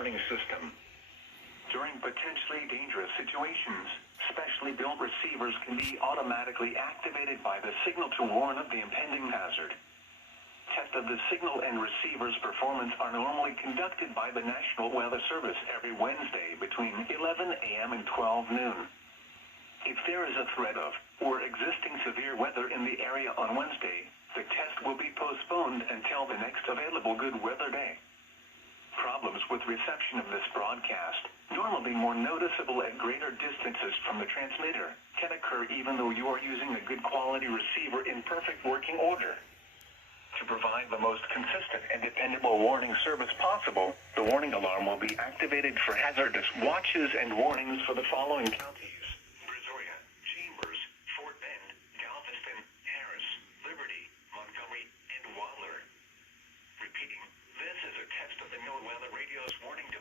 warning system. During potentially dangerous situations, specially built receivers can be automatically activated by the signal to warn of the impending hazard. Tests of the signal and receiver's performance are normally conducted by the National Weather Service every Wednesday between 11 a.m. and 12 noon. If there is a threat of or existing severe weather in the area on Wednesday, the test will be postponed until the next available good weather day. Problems with reception of this broadcast, normally more noticeable at greater distances from the transmitter, can occur even though you are using a good quality receiver in perfect working order. To provide the most consistent and dependable warning service possible, the warning alarm will be activated for hazardous watches and warnings for the following counties: Brazoria, Chambers, Fort Bend, Galveston, Harris, Liberty, Montgomery, and Waller. Repeating, this is a test of the NOAA Weather Radio's warning device.